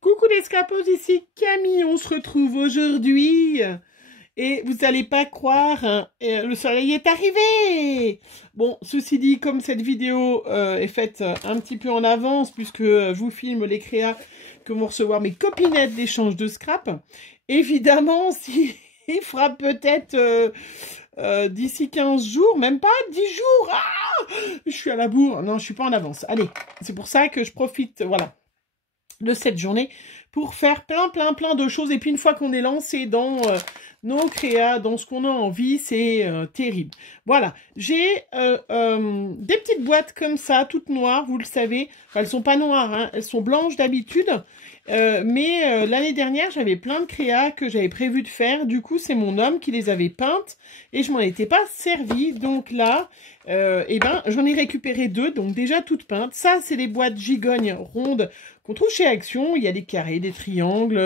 Coucou les scrapos, ici Camille, on se retrouve aujourd'hui et vous n'allez pas croire, hein, le soleil est arrivé. Bon, ceci dit, comme cette vidéo est faite un petit peu en avance puisque je vous filme les créas que vont recevoir mes copinettes d'échange de scrap, évidemment, si, il fera peut-être d'ici 15 jours, même pas 10 jours, je suis à la bourre, non, je suis pas en avance. Allez, c'est pour ça que je profite, voilà, de cette journée pour faire plein de choses. Et puis une fois qu'on est lancé dans nos créas, dans ce qu'on a envie, c'est terrible. Voilà, j'ai des petites boîtes comme ça, toutes noires, vous le savez. Enfin, elles sont pas noires, hein, elles sont blanches d'habitude. Mais l'année dernière, j'avais plein de créas que j'avais prévu de faire. Du coup, c'est mon homme qui les avait peintes et je m'en étais pas servi. Donc là, eh ben, j'en ai récupéré deux, donc déjà toutes peintes. Ça, c'est des boîtes gigognes rondes qu'on trouve chez Action. Il y a des carrés, des triangles,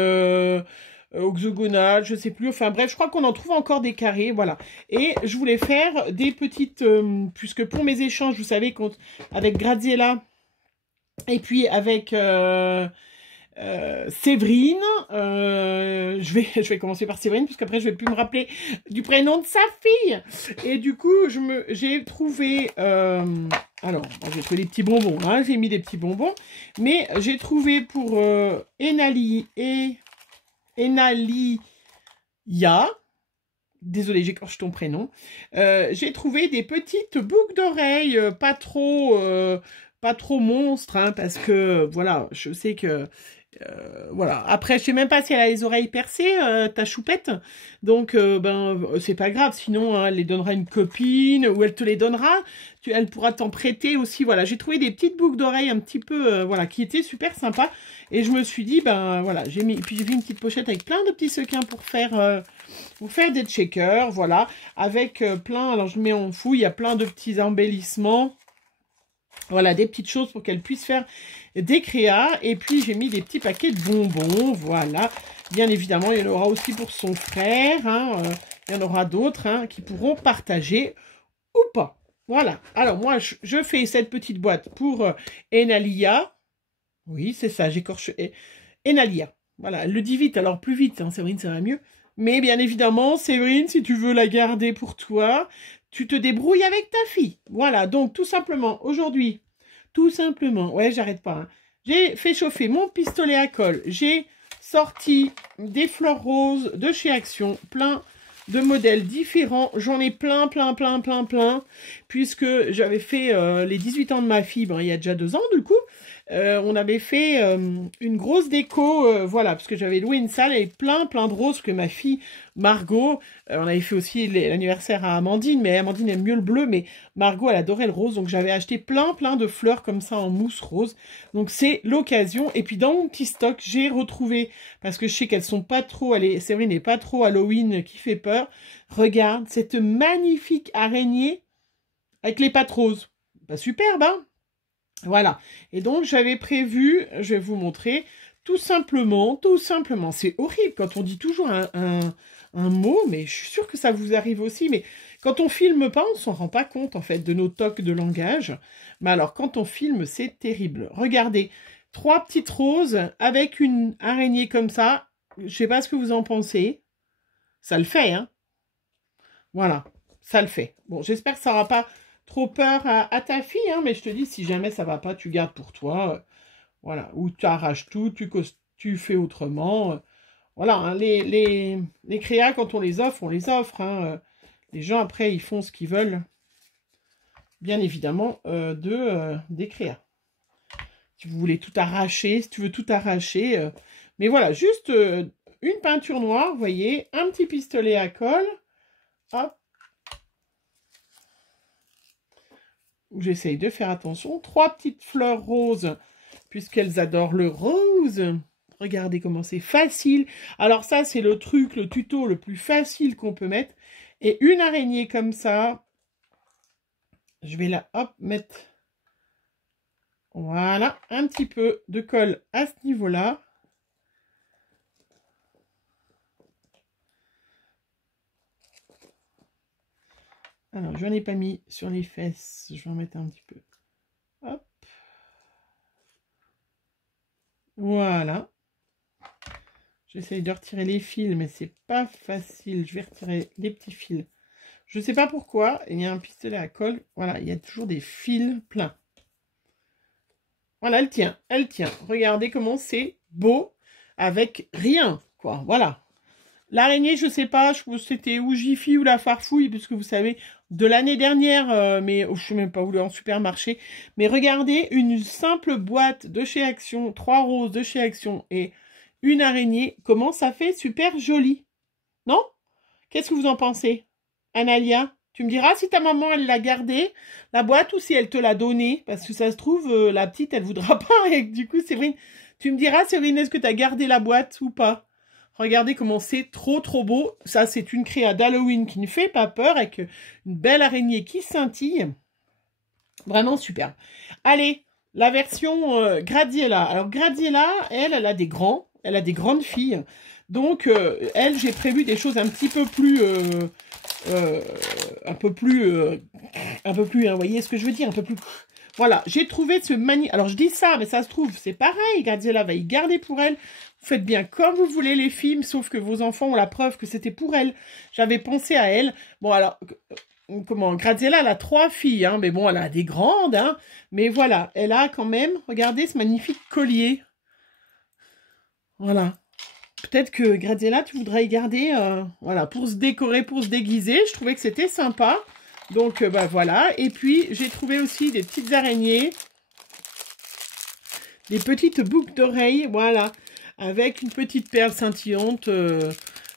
hexagonales, je sais plus. Enfin bref, je crois qu'on en trouve encore des carrés, voilà. Et je voulais faire des petites, puisque pour mes échanges, vous savez, avec Graziella et puis avec Séverine, je vais commencer par Séverine puisqu'après je vais plus me rappeler du prénom de sa fille. Et du coup, j'ai trouvé, alors j'ai trouvé des petits bonbons, hein, j'ai mis des petits bonbons, mais j'ai trouvé pour Enalia, désolé, j'écorche ton prénom, j'ai trouvé des petites boucles d'oreilles, pas trop monstres, hein, parce que voilà, je sais que voilà. Après, je sais même pas si elle a les oreilles percées, ta choupette. Donc, c'est pas grave. Sinon, hein, elle les donnera à une copine ou elle te les donnera. Elle pourra t'en prêter aussi. Voilà, j'ai trouvé des petites boucles d'oreilles un petit peu, voilà, qui étaient super sympas. Et je me suis dit, ben voilà, j'ai mis. Et puis j'ai vu une petite pochette avec plein de petits sequins pour faire des shakers, voilà, avec plein. Alors je mets en fou. Il y a plein de petits embellissements. Voilà, des petites choses pour qu'elle puisse faire des créas. Et puis, j'ai mis des petits paquets de bonbons. Voilà. Bien évidemment, il y en aura aussi pour son frère. Hein, il y en aura d'autres hein, qui pourront partager ou pas. Voilà. Alors, moi, je fais cette petite boîte pour Enalia. Oui, c'est ça, j'écorche. Enalia. Voilà, elle le dit vite, alors plus vite. Hein, Séverine, ça va mieux. Mais bien évidemment, Séverine, si tu veux la garder pour toi, tu te débrouilles avec ta fille. Voilà, donc tout simplement, aujourd'hui, tout simplement, ouais, j'arrête pas, hein, j'ai fait chauffer mon pistolet à colle. J'ai sorti des fleurs roses de chez Action, plein de modèles différents. J'en ai plein, puisque j'avais fait les 18 ans de ma fille, il y a déjà 2 ans, du coup. On avait fait une grosse déco, voilà, parce que j'avais loué une salle avec plein de roses que ma fille Margot, on avait fait aussi l'anniversaire à Amandine, mais Amandine aime mieux le bleu, mais Margot elle adorait le rose, donc j'avais acheté plein de fleurs comme ça en mousse rose, donc c'est l'occasion. Et puis dans mon petit stock, j'ai retrouvé, parce que je sais qu'elles sont pas trop, Séverine n'est pas trop Halloween qui fait peur, regarde cette magnifique araignée avec les pattes roses, pas superbe, hein? Voilà. Et donc, j'avais prévu, je vais vous montrer, tout simplement, c'est horrible quand on dit toujours un mot, mais je suis sûre que ça vous arrive aussi, mais quand on filme pas, on s'en rend pas compte, en fait, de nos tocs de langage. Mais alors, quand on filme, c'est terrible. Regardez, 3 petites roses avec une araignée comme ça. Je sais pas ce que vous en pensez. Ça le fait, hein? Voilà, ça le fait. Bon, j'espère que ça n'aura pas trop peur à ta fille, hein, mais je te dis, si jamais ça va pas, tu gardes pour toi. Voilà, ou tu arraches tout, tu fais autrement. Voilà, hein, les créas, quand on les offre. Hein, les gens, après, ils font ce qu'ils veulent, bien évidemment, des créas. Si vous voulez tout arracher, si tu veux tout arracher. Mais voilà, juste une peinture noire, vous voyez, un petit pistolet à colle. Hop. J'essaye de faire attention. 3 petites fleurs roses, puisqu'elles adorent le rose. Regardez comment c'est facile. Alors ça, c'est le truc, le tuto le plus facile qu'on peut mettre. Et une araignée comme ça, je vais la, hop, mettre, voilà, un petit peu de colle à ce niveau-là. Alors, je n'en ai pas mis sur les fesses. Je vais en mettre un petit peu. Hop. Voilà. J'essaye de retirer les fils, mais c'est pas facile. Je vais retirer les petits fils. Je sais pas pourquoi. Il y a un pistolet à colle. Voilà, il y a toujours des fils pleins. Voilà, elle tient. Elle tient. Regardez comment c'est beau avec rien, quoi. Voilà. L'araignée, je sais pas, je pense que c'était ou Jiffy ou la Farfouille, puisque vous savez, de l'année dernière, mais je sais même pas où, en supermarché. Mais regardez, une simple boîte de chez Action, 3 roses de chez Action et une araignée, comment ça fait super joli. Non? Qu'est-ce que vous en pensez? Analia, tu me diras si ta maman, elle l'a gardée, la boîte, ou si elle te l'a donnée, parce que ça se trouve, la petite, elle voudra pas, et du coup, Séverine, tu me diras, Séverine, est-ce que tu as gardé la boîte ou pas? Regardez comment c'est trop beau. Ça, c'est une créa d'Halloween qui ne fait pas peur, avec une belle araignée qui scintille. Vraiment super. Allez, la version Gradiella. Alors, Gradiella, elle a des grands. Elle a des grandes filles. Donc, elle, j'ai prévu des choses un petit peu plus... un peu plus, vous voyez ce que je veux dire, un peu plus... Voilà, j'ai trouvé ce Alors, je dis ça, mais ça se trouve, c'est pareil. Gradiella va y garder pour elle. Vous faites bien comme vous voulez les films, sauf que vos enfants ont la preuve que c'était pour elle. J'avais pensé à elle. Bon, alors, comment, Gradiella, elle a 3 filles, hein, mais bon, elle a des grandes, hein. Mais voilà, elle a quand même, regardez ce magnifique collier. Voilà. Peut-être que Gradiella, tu voudrais y garder, voilà, pour se décorer, pour se déguiser. Je trouvais que c'était sympa. Donc, bah voilà. Et puis, j'ai trouvé aussi des petites araignées. Des petites boucles d'oreilles, voilà. Avec une petite perle scintillante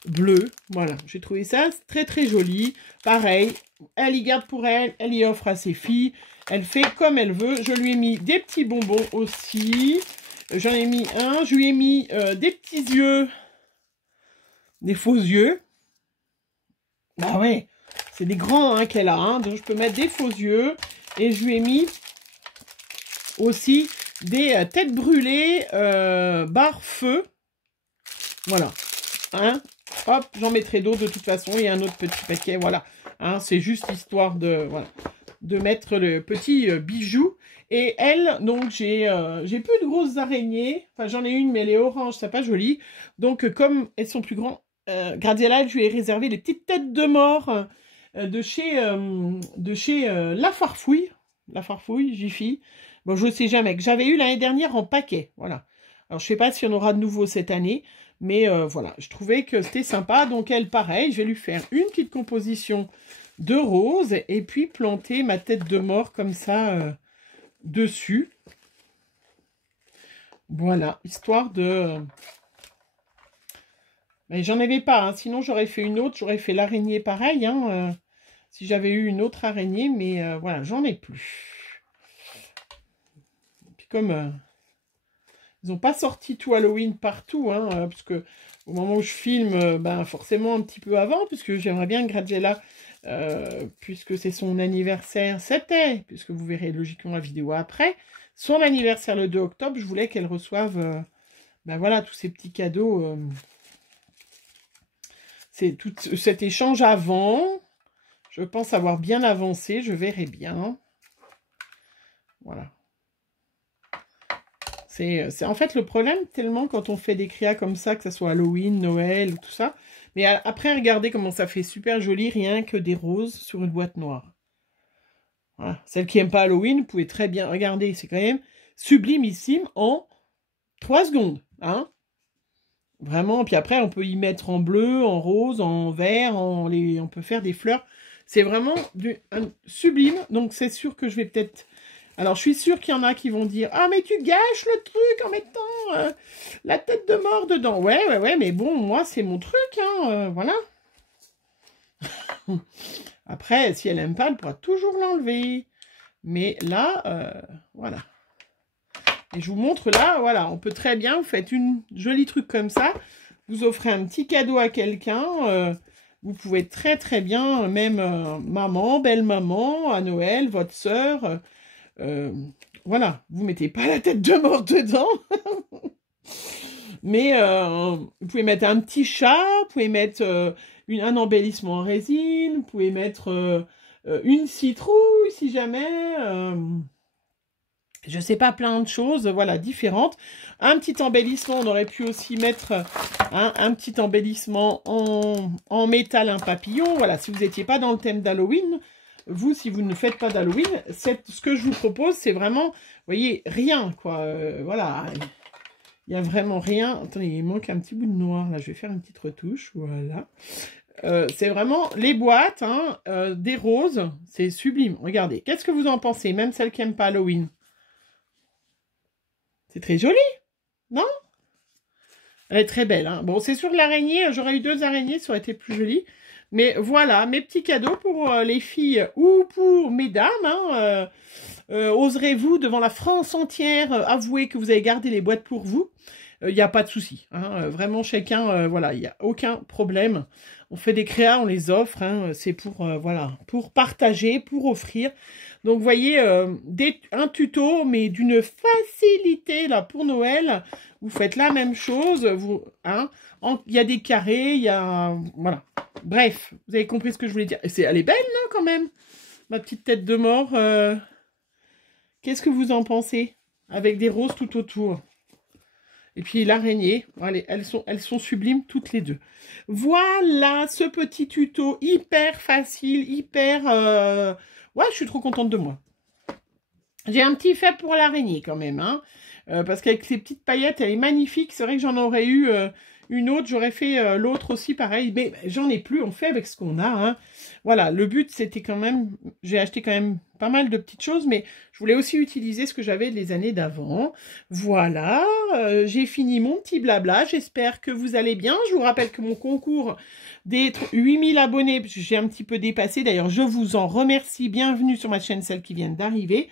bleue. Voilà, j'ai trouvé ça très joli. Pareil, elle y garde pour elle, elle y offre à ses filles. Elle fait comme elle veut. Je lui ai mis des petits bonbons aussi. J'en ai mis un. Je lui ai mis des petits yeux. Des faux yeux. Ah ouais, c'est des grands hein, qu'elle a. Hein, donc je peux mettre des faux yeux. Et je lui ai mis aussi des têtes brûlées barre feu. Voilà. Hein, hop, j'en mettrai d'autres de toute façon. Il y a un autre petit paquet. Voilà. Hein, c'est juste histoire de, voilà, de mettre le petit bijou. Et elle, donc j'ai plus de grosses araignées. Enfin, j'en ai une, mais elle est orange, c'est pas joli. Donc, comme elles sont plus grandes, Gradiella, je lui ai réservé les petites têtes de mort de chez La Farfouille. La Farfouille, Jiffy. Bon, je sais jamais. Que j'avais eu l'année dernière en paquet. Voilà. Alors, je sais pas si on aura de nouveau cette année. Mais voilà, je trouvais que c'était sympa. Donc, elle, pareil, je vais lui faire une petite composition de rose. Et puis, planter ma tête de mort comme ça dessus. Voilà, histoire de... Mais j'en avais pas, hein. Sinon j'aurais fait une autre, j'aurais fait l'araignée pareil, hein, si j'avais eu une autre araignée, mais voilà, j'en ai plus. Puis comme ils n'ont pas sorti tout Halloween partout, hein, parce que au moment où je filme, ben forcément un petit peu avant, puisque j'aimerais bien que Gradiella, puisque c'est son anniversaire, puisque vous verrez logiquement la vidéo après, son anniversaire le 2 octobre, je voulais qu'elle reçoive, ben voilà, tous ces petits cadeaux. C'est tout cet échange avant. Je pense avoir bien avancé. Je verrai bien. Voilà. C'est en fait le problème tellement quand on fait des créas comme ça, que ce soit Halloween, Noël ou tout ça. Mais après, regardez comment ça fait super joli, rien que des roses sur une boîte noire. Voilà. Celles qui n'aiment pas Halloween, vous pouvez très bien regarder. C'est quand même sublimissime en 3 secondes. Hein? Vraiment, puis après, on peut y mettre en bleu, en rose, en vert, on peut faire des fleurs. C'est vraiment sublime. Donc, c'est sûr que je vais peut-être... Alors, je suis sûre qu'il y en a qui vont dire « Ah, mais tu gâches le truc en mettant la tête de mort dedans. » Ouais, mais bon, moi, c'est mon truc, hein, voilà. Après, si elle n'aime pas, elle pourra toujours l'enlever. Mais là, voilà. Et je vous montre là, voilà, on peut très bien, vous faites une jolie truc comme ça, vous offrez un petit cadeau à quelqu'un, vous pouvez très bien, même maman, belle-maman, à Noël, votre sœur, voilà, vous mettez pas la tête de mort dedans, mais vous pouvez mettre un petit chat, vous pouvez mettre un embellissement en résine, vous pouvez mettre une citrouille si jamais... je sais pas, plein de choses, voilà, différentes. Un petit embellissement, on aurait pu aussi mettre un petit embellissement en métal, un papillon. Voilà, si vous n'étiez pas dans le thème d'Halloween, vous, si vous ne faites pas d'Halloween, ce que je vous propose, c'est vraiment, vous voyez, rien, quoi. Voilà, il n'y a vraiment rien. Attendez, il manque un petit bout de noir, là, je vais faire une petite retouche, voilà. C'est vraiment les boîtes, hein, des roses, c'est sublime. Regardez, qu'est-ce que vous en pensez, même celles qui n'aiment pas Halloween? C'est très joli, non? Elle est très belle, hein. Bon, c'est sûr que l'araignée, j'aurais eu 2 araignées, ça aurait été plus joli. Mais voilà, mes petits cadeaux pour les filles ou pour mesdames, hein. Oserez-vous, devant la France entière, avouer que vous avez gardé les boîtes pour vous? Il n'y a pas de souci, hein. Vraiment, chacun, voilà, il n'y a aucun problème. On fait des créas, on les offre, hein. C'est pour, voilà, pour partager, pour offrir. Donc, vous voyez, un tuto, mais d'une facilité, là, pour Noël. Vous faites la même chose, vous, hein. Il y a des carrés, il y a, voilà. Bref, vous avez compris ce que je voulais dire. Elle est belle, non, quand même? Ma petite tête de mort. Qu'est-ce que vous en pensez? Avec des roses tout autour. Et puis l'araignée, allez, elles sont sublimes toutes les deux. Voilà ce petit tuto hyper facile, hyper... Ouais, je suis trop contente de moi. J'ai un petit fait pour l'araignée quand même, hein, parce qu'avec ces petites paillettes, elle est magnifique. C'est vrai que j'en aurais eu une autre, j'aurais fait l'autre aussi pareil, mais j'en ai plus, on fait avec ce qu'on a, hein. Voilà, le but c'était quand même, j'ai acheté quand même pas mal de petites choses, mais je voulais aussi utiliser ce que j'avais les années d'avant. Voilà, j'ai fini mon petit blabla, j'espère que vous allez bien. Je vous rappelle que mon concours des 8000 abonnés, j'ai un petit peu dépassé, d'ailleurs je vous en remercie, bienvenue sur ma chaîne, celles qui viennent d'arriver.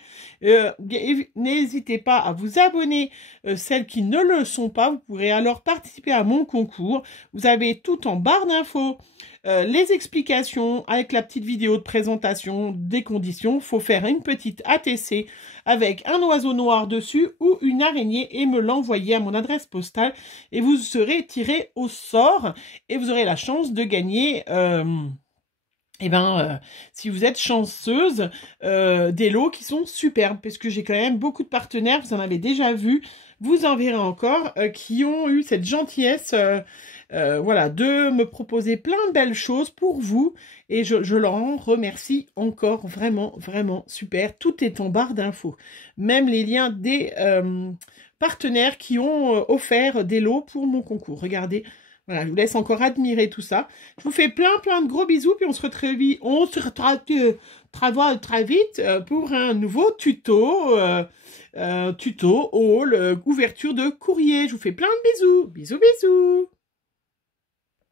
N'hésitez pas à vous abonner, celles qui ne le sont pas, vous pourrez alors participer à mon concours. Vous avez tout en barre d'infos, les explications avec la petite vidéo de présentation des conditions. Il faut faire une petite ATC avec un oiseau noir dessus ou une araignée et me l'envoyer à mon adresse postale et vous serez tiré au sort et vous aurez la chance de gagner... si vous êtes chanceuse, des lots qui sont superbes, parce que j'ai quand même beaucoup de partenaires, vous en avez déjà vu, vous en verrez encore, qui ont eu cette gentillesse, voilà, de me proposer plein de belles choses pour vous, et je leur en remercie encore, vraiment, vraiment super. Tout est en barre d'infos, même les liens des partenaires qui ont offert des lots pour mon concours. Regardez. Voilà, je vous laisse encore admirer tout ça. Je vous fais plein de gros bisous, puis on se revoit très vite pour un nouveau tuto, tuto, haul, ouverture de courrier. Je vous fais plein de bisous. Bisous, bisous.